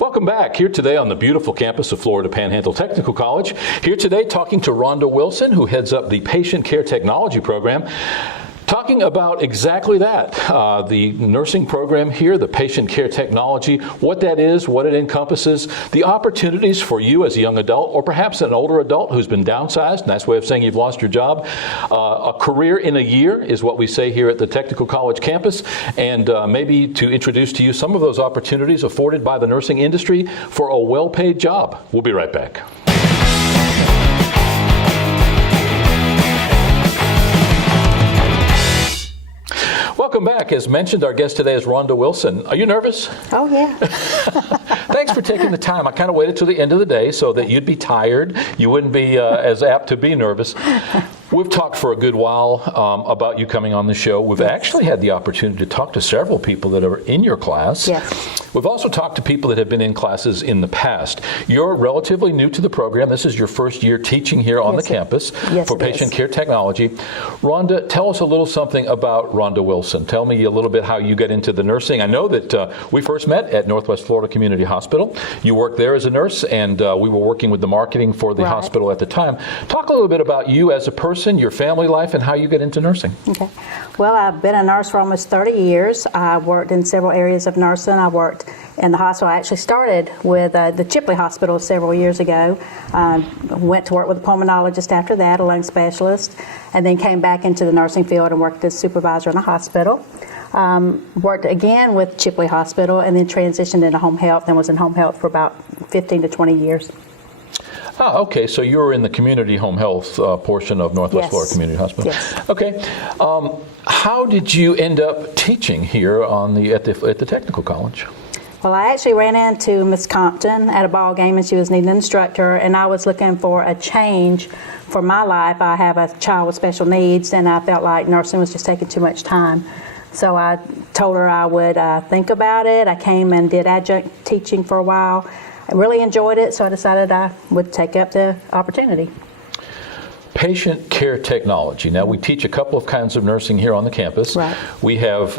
Welcome back here today on the beautiful campus of Florida Panhandle Technical College. Here today talking to Rhonda Wilson, who heads up the Patient Care Technology program. Talking about exactly that, the nursing program here, the patient care technology, what that is, what it encompasses, the opportunities for you as a young adult or perhaps an older adult who's been downsized, nice way of saying you've lost your job. A career in a year is what we say here at the Technical College campus, and maybe to introduce to you some of those opportunities afforded by the nursing industry for a well-paid job. We'll be right back. Welcome back. As mentioned, our guest today is Rhonda Wilson. Are you nervous? Oh, yeah. Thanks for taking the time. I kind of waited till the end of the day so that you'd be tired. You wouldn't be as apt to be nervous. We've talked for a good while about you coming on the show. We've actually had the opportunity to talk to several people that are in your class. Yes. We've also talked to people that have been in classes in the past. You're relatively new to the program. This is your first year teaching here on the campus for patient care technology. Rhonda, tell us a little something about Rhonda Wilson. Tell me a little bit how you get into the nursing. I know that we first met at Northwest Florida Community Hospital. You worked there as a nurse, and we were working with the marketing for the hospital at the time. Talk a little bit about you as a person, your family life, and how you get into nursing. Okay. Well, I've been a nurse for almost 30 years. I worked in several areas of nursing. I worked in the hospital. I actually started with the Chipley Hospital several years ago. Went to work with a pulmonologist after that, a lung specialist, and then came back into the nursing field and worked as supervisor in a hospital. Worked again with Chipley Hospital and then transitioned into home health and was in home health for about 15 to 20 years. Oh, okay. So you were in the community home health portion of Northwest Florida Community Hospital. Yes. Okay. How did you end up teaching here on at the Technical College? Well, I actually ran into Miss Compton at a ball game, and she was needing an instructor, and I was looking for a change for my life. I have a child with special needs, and I felt like nursing was just taking too much time. So I told her I would think about it. I came and did adjunct teaching for a while. I really enjoyed it, so I decided I would take up the opportunity. Patient care technology. Now, we teach a couple of kinds of nursing here on the campus. Right. We have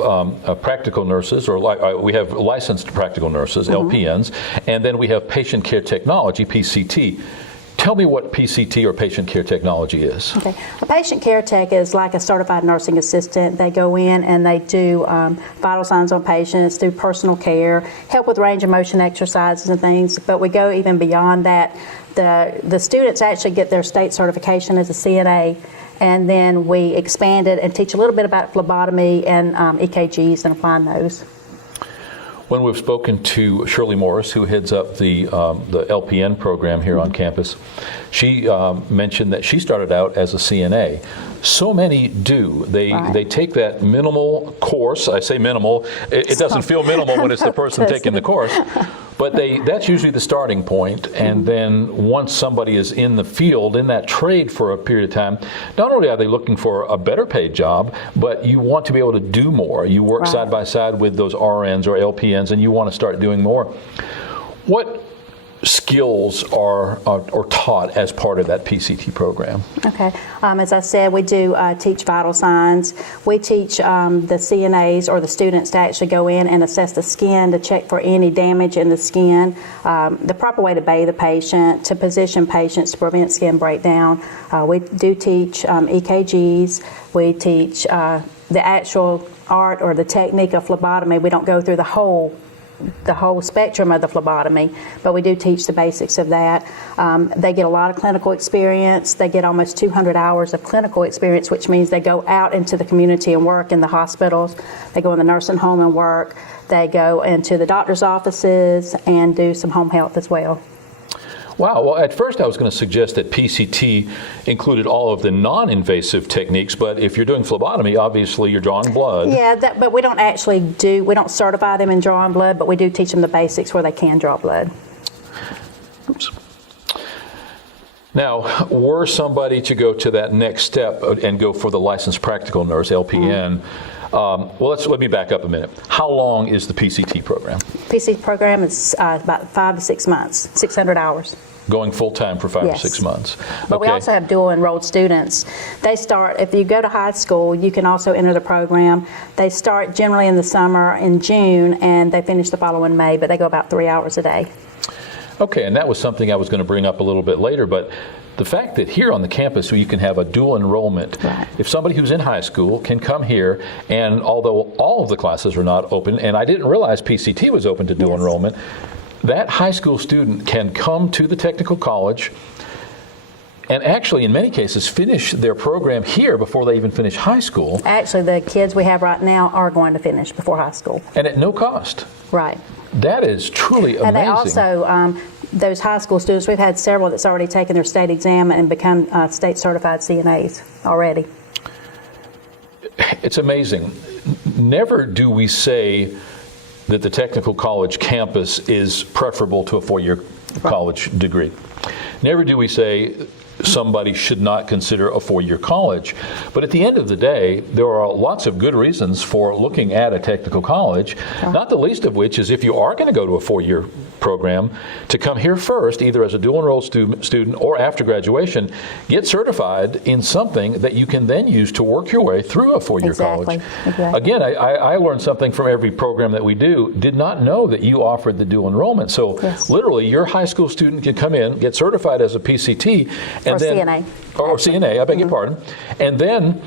practical nurses, or we have licensed practical nurses, LPNs, and then we have patient care technology, PCT. Tell me what PCT or patient care technology is. Okay. A patient care tech is like a certified nursing assistant. They go in and they do vital signs on patients, do personal care, help with range of motion exercises and things, but we go even beyond that. The students actually get their state certification as a CNA, and then we expand it and teach a little bit about phlebotomy and EKGs and applying those. When we've spoken to Shirley Morris, who heads up the LPN program here on campus, she mentioned that she started out as a CNA. So many do. They take that minimal course. I say minimal. It doesn't feel minimal when it's the person taking the course. But that's usually the starting point. And then once somebody is in the field, in that trade for a period of time, not only are they looking for a better paid job, but you want to be able to do more. You work side by side with those RNs or LPNs, and you want to start doing more. What skills are taught as part of that PCT program? Okay. As I said, we do teach vital signs. We teach the CNAs or the students to actually go in and assess the skin to check for any damage in the skin, the proper way to bathe the patient, to position patients to prevent skin breakdown. We do teach EKGs. We teach the actual art or the technique of phlebotomy. We don't go through the whole spectrum of the phlebotomy, but we do teach the basics of that. They get a lot of clinical experience. They get almost 200 hours of clinical experience, which means they go out into the community and work in the hospitals. They go in the nursing home and work. They go into the doctor's offices and do some home health as well. Wow. Well, at first I was going to suggest that PCT included all of the non-invasive techniques, but if you're doing phlebotomy, obviously you're drawing blood. Yeah, but we don't certify them in drawing blood, but we do teach them the basics where they can draw blood. Oops. Now, were somebody to go to that next step and go for the licensed practical nurse, LPN, Well, let me back up a minute. How long is the PCT program? PC program is about 5 to 6 months, 600 hours. Going full-time for 5 Yes. or 6 months. But we also have dual enrolled students. They start, if you go to high school, you can also enter the program. They start generally in the summer in June, and they finish the following May, but they go about 3 hours a day. Okay, and that was something I was going to bring up a little bit later, but the fact that here on the campus you can have a dual enrollment, Right. if somebody who's in high school can come here, and although all of the classes are not open, and I didn't realize PCT was open to dual Yes. enrollment, that high school student can come to the technical college and actually in many cases finish their program here before they even finish high school, Actually, the kids we have right now are going to finish before high school. and at no cost. Right. That is truly amazing. And they also, those high school students, we've had several that's already taken their state exam and become state certified CNAs already. It's amazing. Never do we say that the technical college campus is preferable to a four-year college degree. Never do we say somebody should not consider a four-year college. But at the end of the day, there are lots of good reasons for looking at a technical college, not the least of which is if you are going to go to a four-year program, to come here first, either as a dual enrolled student or after graduation, get certified in something that you can then use to work your way through a four-year college. Exactly. Again, I learned something from every program that we do. Did not know that you offered the dual enrollment. So Yes. literally, your high school student can come in, get certified as a PCT, and Or then CNA. or CNA, I beg your pardon, and then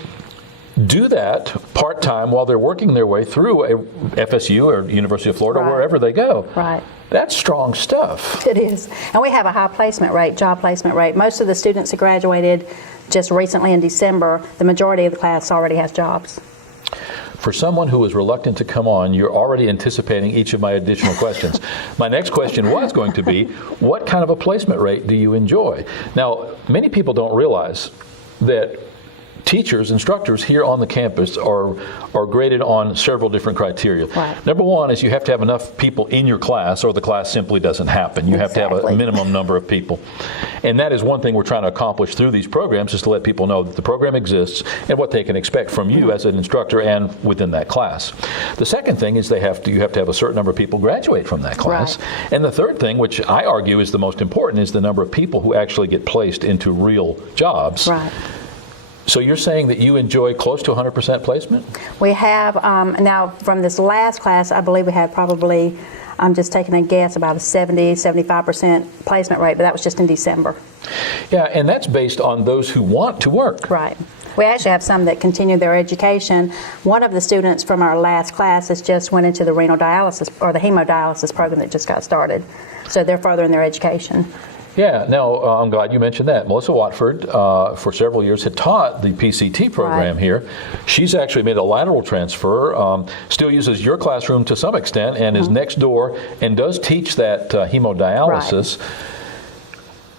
do that part-time while they're working their way through a FSU or University of Florida, Right. wherever they go. Right. That's strong stuff. It is. And we have a high placement rate, job placement rate. Most of the students that graduated just recently in December, the majority of the class already has jobs. For someone who was reluctant to come on, you're already anticipating each of my additional questions. My next question was going to be, what kind of a placement rate do you enjoy? Now, many people don't realize that teachers, instructors here on the campus are graded on several different criteria. Right. Number one is you have to have enough people in your class or the class simply doesn't happen. You have to have a Exactly. minimum number of people. And that is one thing we're trying to accomplish through these programs, is to let people know that the program exists and what they can expect from you as an instructor and within that class. The second thing is you have to have a certain number of people graduate from that class. Right. And the third thing, which I argue is the most important, is the number of people who actually get placed into real jobs. Right. So you're saying that you enjoy close to 100% placement? We have, now from this last class, I believe we had probably, I'm just taking a guess, about a 70-75% placement rate, but that was just in December. Yeah, and that's based on those who want to work. Right. We actually have some that continue their education. One of the students from our last class has just went into the renal dialysis or the hemodialysis program that just got started. So they're furthering their education. Yeah, now I'm glad you mentioned that. Melissa Watford, for several years, had taught the PCT program Right. here. She's actually made a lateral transfer, still uses your classroom to some extent, and is next door and does teach that hemodialysis.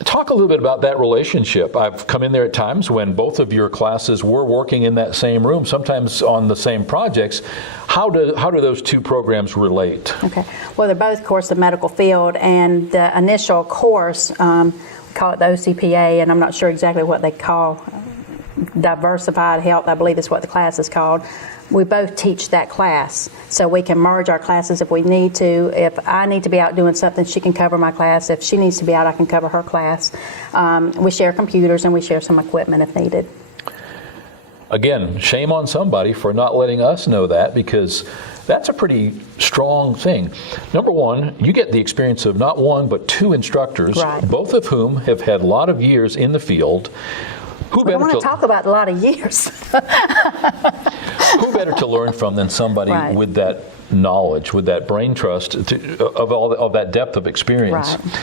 Talk a little bit about that relationship. I've come in there at times when both of your classes were working in that same room, sometimes on the same projects. How do those two programs relate? Okay. Well, they're both, of course, the medical field, and the initial course, we call it the OCPA, and I'm not sure exactly what they call diversified health, I believe is what the class is called. We both teach that class, so we can merge our classes if we need to. If I need to be out doing something, she can cover my class. If she needs to be out, I can cover her class. We share computers and we share some equipment if needed. Again, shame on somebody for not letting us know that, because that's a pretty strong thing. Number one, you get the experience of not one but two instructors, Right. both of whom have had a lot of years in the field. Who I don't better want to talk about a lot of years. who better to learn from than somebody Right. with that knowledge, with that brain trust of that depth of experience? Right.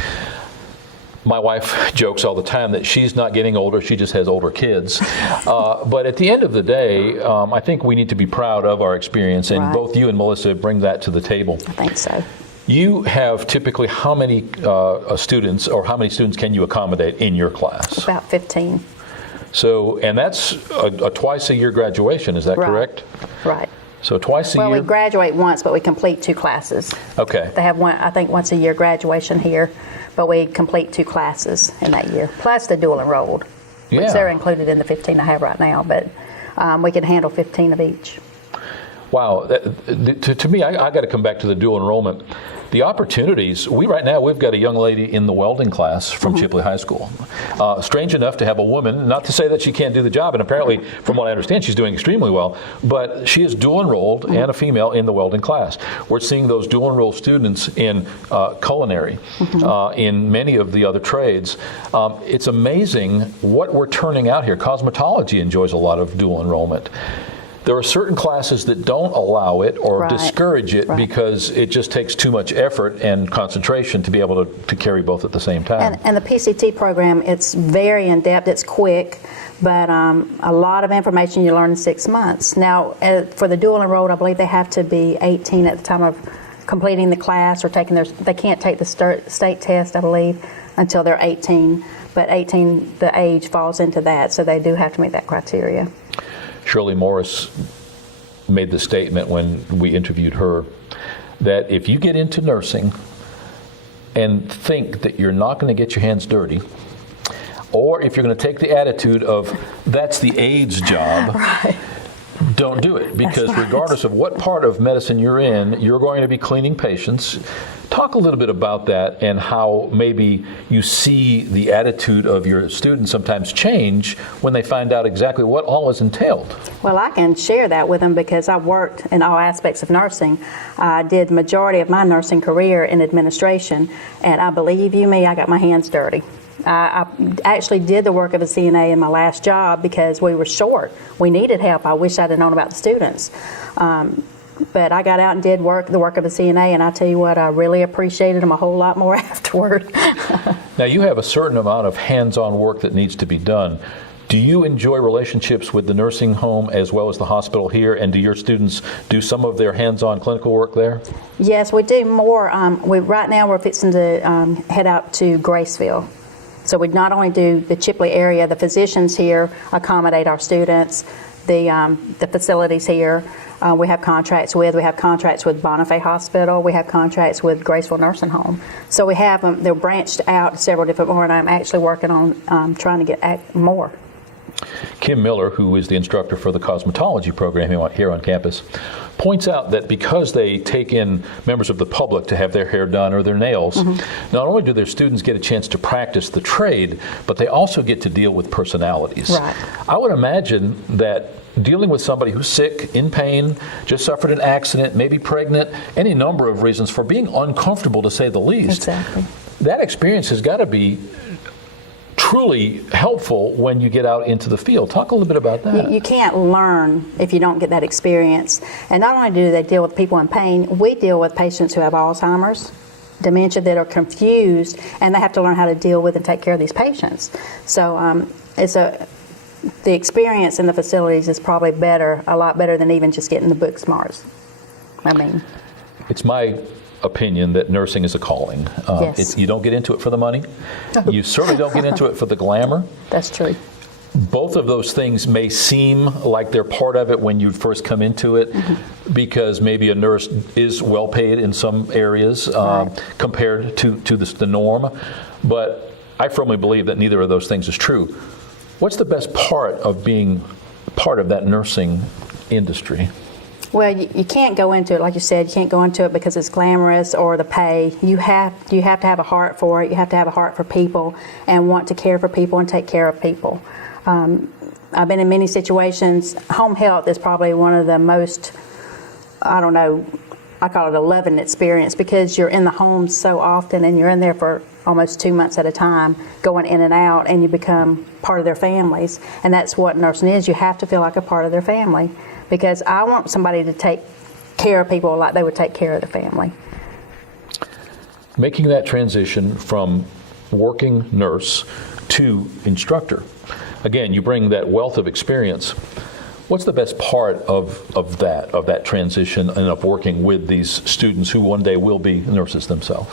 My wife jokes all the time that she's not getting older, she just has older kids. But at the end of the day, I think we need to be proud of our experience, and Right. both you and Melissa bring that to the table. I think so. You have typically how many students, or how many students can you accommodate in your class? About 15. So, and that's a twice-a-year graduation, is that Right. correct? Right. So twice a Well, year? we graduate once, but we complete 2 classes. Okay. They have one, I think, once a year graduation here, but we complete 2 classes in that year, plus the dual enrolled, which Yeah. they're included in the 15 I have right now, but we can handle 15 of each. Wow. To me, I got to come back to the dual enrollment. The opportunities, right now we've got a young lady in the welding class from Chipley High School. Strange enough to have a woman, not to say that she can't do the job, and apparently, from what I understand, she's doing extremely well, but she is dual enrolled and a female in the welding class. We're seeing those dual enrolled students in culinary, in many of the other trades. It's amazing what we're turning out here. Cosmetology enjoys a lot of dual enrollment. There are certain classes that don't allow it or discourage it because it just takes too much effort and concentration to be able to carry both at the same time. And the PCT program, it's very in-depth, it's quick, but a lot of information you learn in 6 months. Now, for the dual enrolled, I believe they have to be 18 at the time of completing the class or taking they can't take the state test, I believe, until they're 18. But 18, the age falls into that, so they do have to meet that criteria. Shirley Morris made the statement when we interviewed her that if you get into nursing and think that you're not going to get your hands dirty, or if you're going to take the attitude of that's the aide's job, don't do it, because regardless of what part of medicine you're in, you're going to be cleaning patients. Talk a little bit about that and how maybe you see the attitude of your students sometimes change when they find out exactly what all is entailed. Well, I can share that with them because I've worked in all aspects of nursing. I did the majority of my nursing career in administration, and I believe you me, I got my hands dirty. I actually did the work of a CNA in my last job because we were short. We needed help. I wish I'd have known about the students. But I got out and did the work of a CNA, and I tell you what, I really appreciated them a whole lot more afterward. Now, you have a certain amount of hands-on work that needs to be done. Do you enjoy relationships with the nursing home as well as the hospital here, and do your students do some of their hands-on clinical work there? Yes, we do more. Right now we're fixing to head out to Graceville. So we not only do the Chipley area, the physicians here accommodate our students, the facilities here. We have contracts with Bonifay Hospital. We have contracts with Graceville Nursing Home. So we have them. They're branched out several different more, and I'm actually working on trying to get more. Kim Miller, who is the instructor for the cosmetology program here on campus, points out that because they take in members of the public to have their hair done or their nails, not only do their students get a chance to practice the trade, but they also get to deal with personalities. Right. I would imagine that dealing with somebody who's sick, in pain, just suffered an accident, maybe pregnant, any number of reasons for being uncomfortable, to say the least. Exactly. That experience has got to be truly helpful when you get out into the field. Talk a little bit about that. You can't learn if you don't get that experience. And not only do they deal with people in pain, we deal with patients who have Alzheimer's, dementia, that are confused, and they have to learn how to deal with and take care of these patients. So the experience in the facilities is probably a lot better than even just getting the book smarts. It's my opinion that nursing is a calling. Yes. You don't get into it for the money. You certainly don't get into it for the glamour. That's true. Both of those things may seem like they're part of it when you first come into it, because maybe a nurse is well paid in some areas compared to the norm. But I firmly believe that neither of those things is true. What's the best part of being part of that nursing industry? Well, you can't go into it, like you said, you can't go into it because it's glamorous or the pay. You have to have a heart for it. You have to have a heart for people and want to care for people and take care of people. I've been in many situations. Home health is probably one of the most, I call it a loving experience, because you're in the home so often and you're in there for almost 2 months at a time, going in and out, and you become part of their families. And that's what nursing is. You have to feel like a part of their family, because I want somebody to take care of people like they would take care of the family. Making that transition from working nurse to instructor, again, you bring that wealth of experience. What's the best part of that transition and of working with these students who one day will be nurses themselves?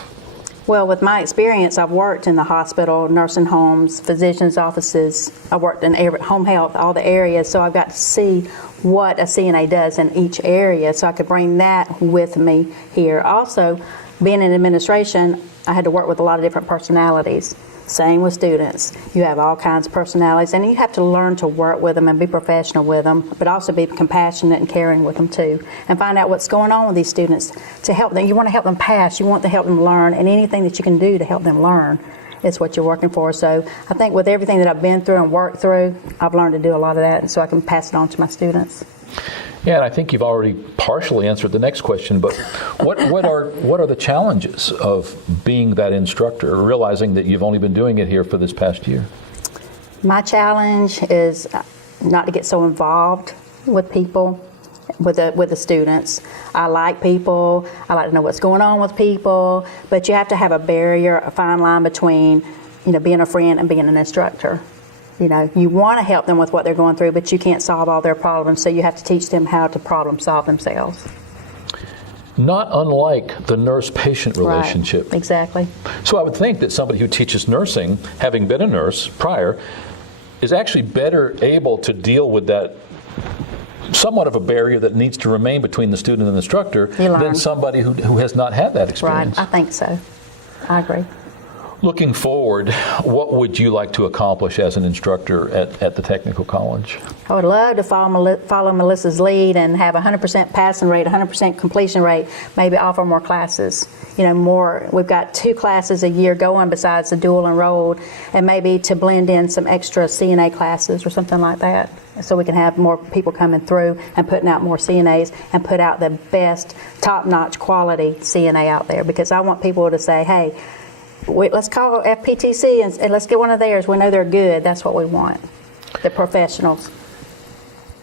Well, with my experience, I've worked in the hospital, nursing homes, physicians' offices. I worked in home health, all the areas, so I've got to see what a CNA does in each area, so I could bring that with me here. Also, being in administration, I had to work with a lot of different personalities. Same with students. You have all kinds of personalities, and you have to learn to work with them and be professional with them, but also be compassionate and caring with them too, and find out what's going on with these students to help them. You want to help them pass, you want to help them learn, and anything that you can do to help them learn is what you're working for. So I think with everything that I've been through and worked through, I've learned to do a lot of that, and so I can pass it on to my students. Yeah, and I think you've already partially answered the next question, but what are the challenges of being that instructor, realizing that you've only been doing it here for this past year? My challenge is not to get so involved with people, with the students. I like people. I like to know what's going on with people, but you have to have a barrier, a fine line between, being a friend and being an instructor. You want to help them with what they're going through, but you can't solve all their problems, so you have to teach them how to problem solve themselves. Not unlike the nurse-patient relationship. Right, exactly. So I would think that somebody who teaches nursing, having been a nurse prior, is actually better able to deal with that somewhat of a barrier that needs to remain between the student and the instructor than somebody who has not had that experience. Right, I think so. I agree. Looking forward, what would you like to accomplish as an instructor at the technical college? I would love to follow Melissa's lead and have a 100% passing rate, 100% completion rate, maybe offer more classes. More. We've got 2 classes a year going besides the dual enrolled, and maybe to blend in some extra CNA classes or something like that, so we can have more people coming through and putting out more CNAs and put out the best, top-notch quality CNA out there, because I want people to say, hey, let's call FPTC and let's get one of theirs. We know they're good. That's what we want. They're professionals.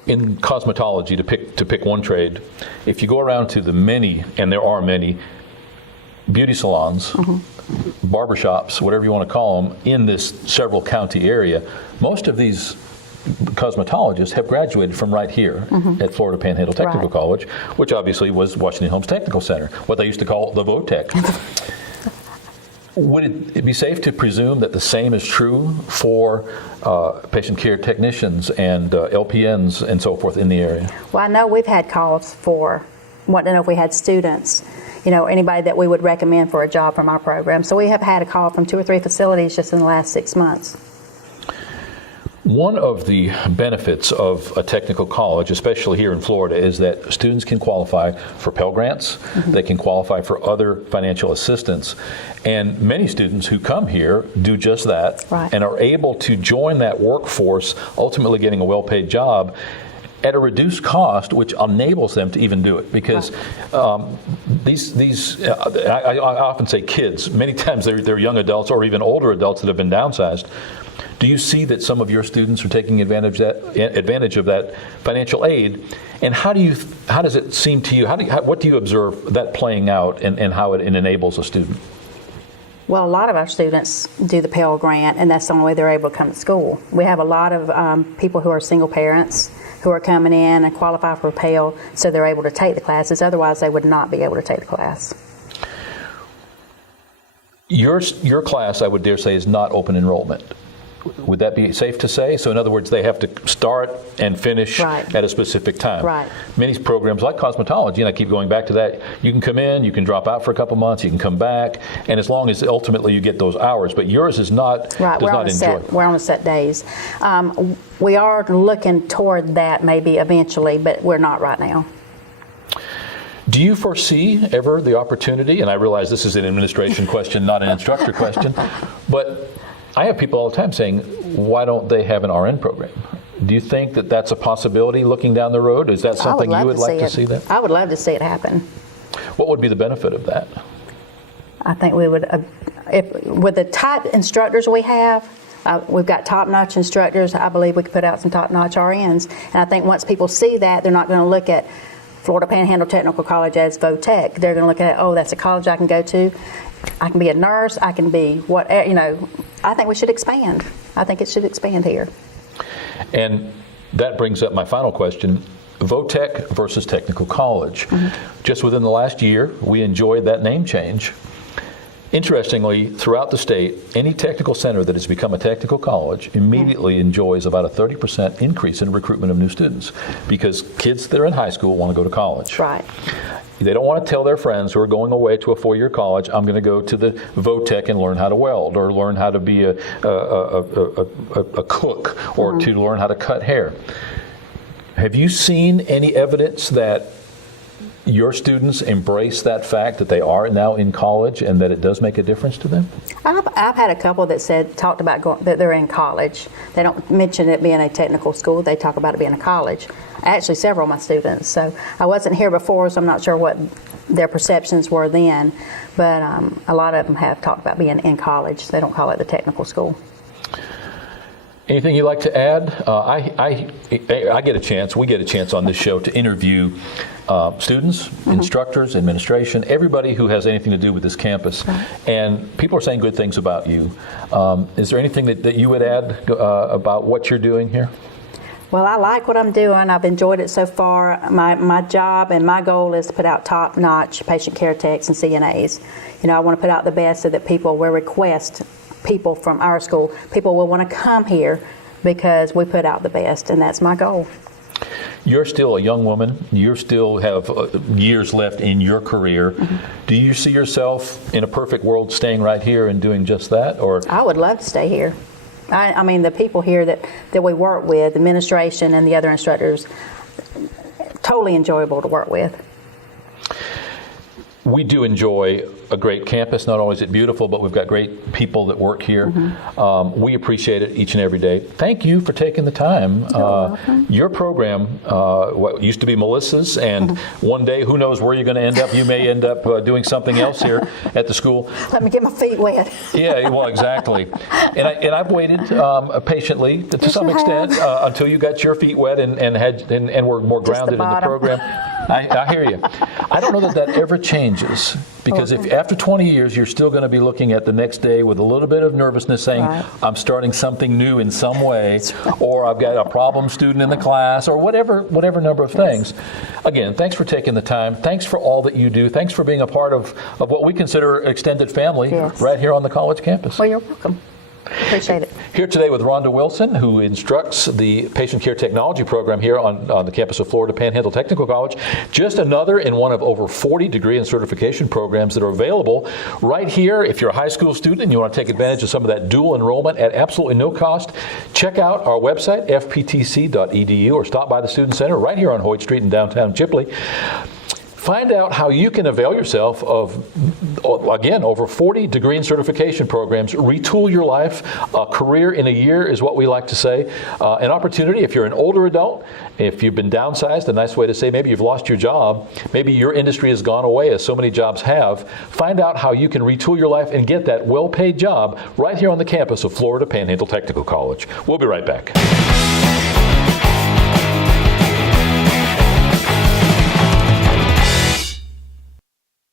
In cosmetology, to pick one trade, if you go around to the many, and there are many, beauty salons, barbershops, whatever you want to call them, in this several county area, most of these cosmetologists have graduated from right here at Florida Panhandle Technical College, which obviously was Washington Holmes Technical Center, what they used to call the VOTEC. Would it be safe to presume that the same is true for patient care technicians and LPNs and so forth in the area? Well, I know we've had calls for wanting to know if we had students, anybody that we would recommend for a job from our program. So we have had a call from 2 or 3 facilities just in the last 6 months. One of the benefits of a technical college, especially here in Florida, is that students can qualify for Pell Grants, they can qualify for other financial assistance, and many students who come here do just that and are able to join that workforce, ultimately getting a well-paid job at a reduced cost, which enables them to even do it. Because these I often say kids, many times they're young adults or even older adults that have been downsized. Do you see that some of your students are taking advantage of that financial aid? And how does it seem to you? What do you observe that playing out and how it enables a student? Well, a lot of our students do the Pell Grant, and that's the only way they're able to come to school. We have a lot of people who are single parents who are coming in and qualify for Pell, so they're able to take the classes. Otherwise, they would not be able to take the class. Your class, I would dare say, is not open enrollment. Would that be safe to say? So in other words, they have to start and finish at a specific time. Right. Many programs like cosmetology, and I keep going back to that, you can come in, you can drop out for a couple months, you can come back, and as long as ultimately you get those hours. But yours is not, right. does not enjoy. We're on a set days. We are looking toward that maybe eventually, but we're not right now. Do you foresee ever the opportunity, and I realize this is an administration question, not an instructor question, but I have people all the time saying, why don't they have an RN program? Do you think that that's a possibility looking down the road? Is that something you would like to see that? I would love to see it happen. What would be the benefit of that? I think we would, with the type instructors we have, we've got top-notch instructors. I believe we could put out some top-notch RNs. And I think once people see that, they're not going to look at Florida Panhandle Technical College as VOTEC. They're going to look at, oh, that's a college I can go to. I can be a nurse. I can be whatever, I think we should expand. I think it should expand here. And that brings up my final question. VOTEC versus technical college. Just within the last year, we enjoyed that name change. Interestingly, throughout the state, any technical center that has become a technical college immediately enjoys about a 30% increase in recruitment of new students because kids that are in high school want to go to college. Right. They don't want to tell their friends who are going away to a 4-year college, I'm going to go to the VOTEC and learn how to weld, or learn how to be a cook, or to learn how to cut hair. Have you seen any evidence that your students embrace that fact that they are now in college and that it does make a difference to them? I've had a couple that talked about that they're in college. They don't mention it being a technical school. They talk about it being a college. Actually, several of my students. So I wasn't here before, so I'm not sure what their perceptions were then. But a lot of them have talked about being in college. They don't call it the technical school. Anything you'd like to add? I get a chance, we get a chance on this show to interview students, instructors, administration, everybody who has anything to do with this campus. And people are saying good things about you. Is there anything that you would add about what you're doing here? Well, I like what I'm doing. I've enjoyed it so far. My job and my goal is to put out top-notch patient care techs and CNAs. You know, I want to put out the best so that people will request people from our school. People will want to come here because we put out the best, and that's my goal. You're still a young woman. You still have years left in your career. Do you see yourself in a perfect world staying right here and doing just that? Or I would love to stay here. I mean, the people here that we work with, the administration and the other instructors, totally enjoyable to work with. We do enjoy a great campus. Not only is it beautiful, but we've got great people that work here. We appreciate it each and every day. Thank you for taking the time. Your program, what used to be Melissa's, and one day, who knows where you're going to end up. You may end up doing something else here at the school. Let me get my feet wet. Yeah, well, exactly. And I've waited patiently to some extent until you got your feet wet and were more grounded in the program. I hear you. I don't know that ever changes, because if after 20 years you're still going to be looking at the next day with a little bit of nervousness saying, I'm starting something new in some way, or I've got a problem student in the class, or whatever number of things. Again, thanks for taking the time. Thanks for all that you do. Thanks for being a part of what we consider extended family right here on the college campus. Well, you're welcome. Appreciate it. Here today with Rhonda Wilson, who instructs the Patient Care Technology program here on the campus of Florida Panhandle Technical College. Just another in one of over 40 degree and certification programs that are available right here. If you're a high school student and you want to take advantage of some of that dual enrollment at absolutely no cost, check out our website, fptc.edu, or stop by the Student Center right here on Hoyt Street in downtown Chipley. Find out how you can avail yourself of, again, over 40 degree and certification programs. Retool your life. A career in a year is what we like to say. An opportunity, if you're an older adult, if you've been downsized, a nice way to say maybe you've lost your job, maybe your industry has gone away as so many jobs have. Find out how you can retool your life and get that well-paid job right here on the campus of Florida Panhandle Technical College. We'll be right back.